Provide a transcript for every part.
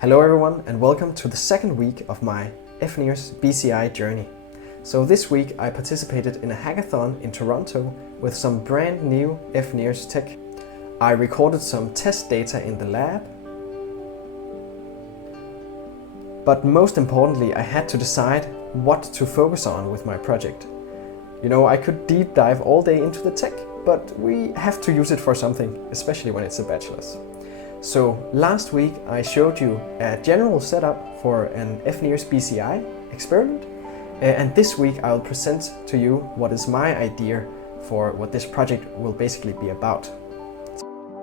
Hello everyone and welcome to the second week of my fNIRS BCI journey. So this week I participated in a hackathon in Toronto with some brand new fNIRS tech. I recorded some test data in the lab, but most importantly I had to decide what to focus on with my project. You know, I could deep dive all day into the tech, but we have to use it for something, especially when it's a bachelor's. So last week I showed you a general setup for an fNIRS BCI experiment, and this week I'll present to you what is my idea for what this project will basically be about.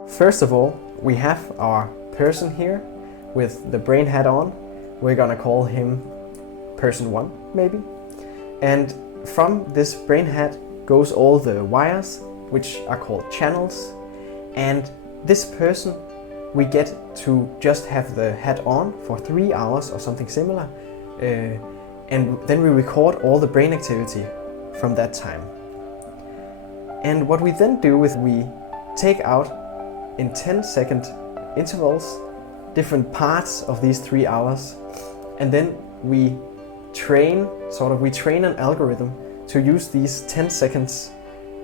First of all, we have our person here with the brain hat on. We're gonna call him person 1 maybe. And from this brain hat goes all the wires, which are called channels, and this person we get to just have the hat on for 3 hours or something similar, and then we record all the brain activity from that time. And what we then do is we take out in 10-second intervals different parts of these 3 hours, and then we train an algorithm to use these 10 seconds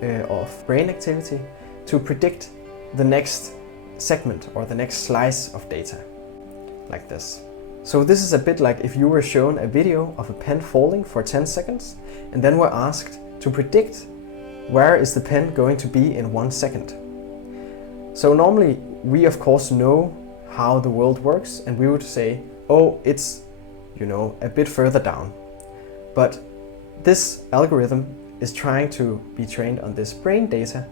of brain activity to predict the next segment or the next slice of data, like this. So this is a bit like if you were shown a video of a pen falling for 10 seconds and then were asked to predict where is the pen going to be in 1 second. So normally we of course know how the world works and we would say, oh, it's, you know, a bit further down. But this algorithm is trying to be trained on this brain data.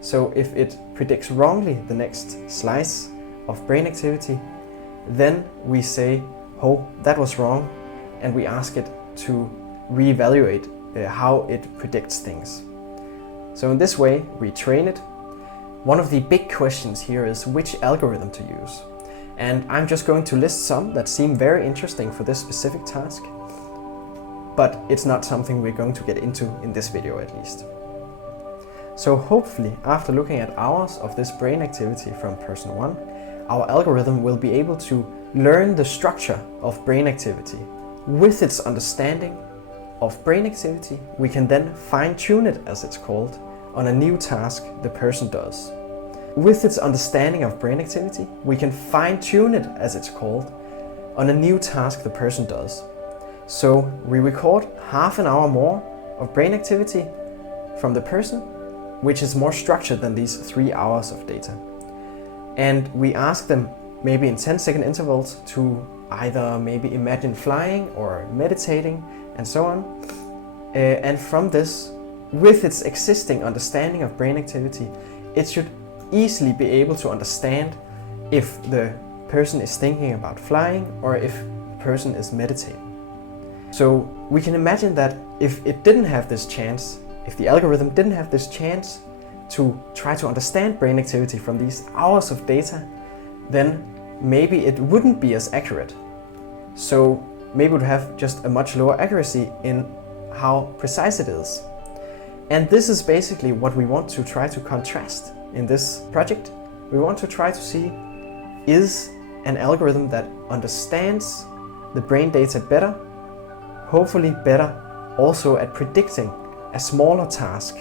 So if it predicts wrongly the next slice of brain activity, then we say, oh, that was wrong, and we ask it to reevaluate how it predicts things. So in this way, we train it. One of the big questions here is which algorithm to use. And I'm just going to list some that seem very interesting for this specific task, but it's not something we're going to get into in this video at least. So hopefully, after looking at hours of this brain activity from person 1, our algorithm will be able to learn the structure of brain activity. With its understanding of brain activity, we can then fine-tune it, as it's called, on a new task the person does. With its understanding of brain activity, we can fine-tune it, as it's called, on a new task the person does. So we record half an hour more of brain activity from the person, which is more structured than these 3 hours of data. And we ask them maybe in 10-second intervals to either maybe imagine flying or meditating and so on. And from this, with its existing understanding of brain activity, it should easily be able to understand if the person is thinking about flying or if the person is meditating. So we can imagine that if it didn't have this chance, if the algorithm didn't have this chance to try to understand brain activity from these hours of data, then maybe it wouldn't be as accurate. So maybe it would have just a much lower accuracy in how precise it is. And this is basically what we want to try to contrast in this project. We want to try to see, is an algorithm that understands the brain data better, hopefully better also at predicting a smaller task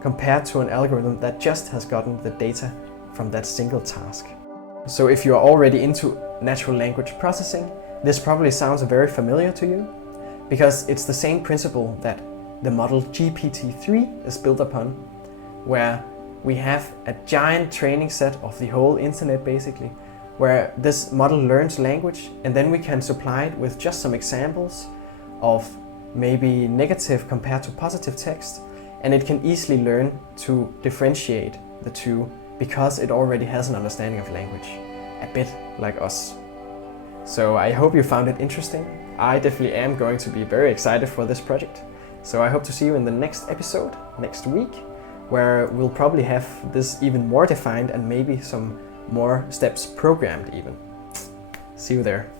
compared to an algorithm that just has gotten the data from that single task. So if you are already into natural language processing, this probably sounds very familiar to you, because it's the same principle that the model GPT-3 is built upon, where we have a giant training set of the whole internet basically, where this model learns language, and then we can supply it with just some examples of maybe negative compared to positive text, and it can easily learn to differentiate the two because it already has an understanding of language, a bit like us. So I hope you found it interesting. I definitely am going to be very excited for this project. So I hope to see you in the next episode next week, where we'll probably have this even more defined and maybe some more steps programmed even. See you there.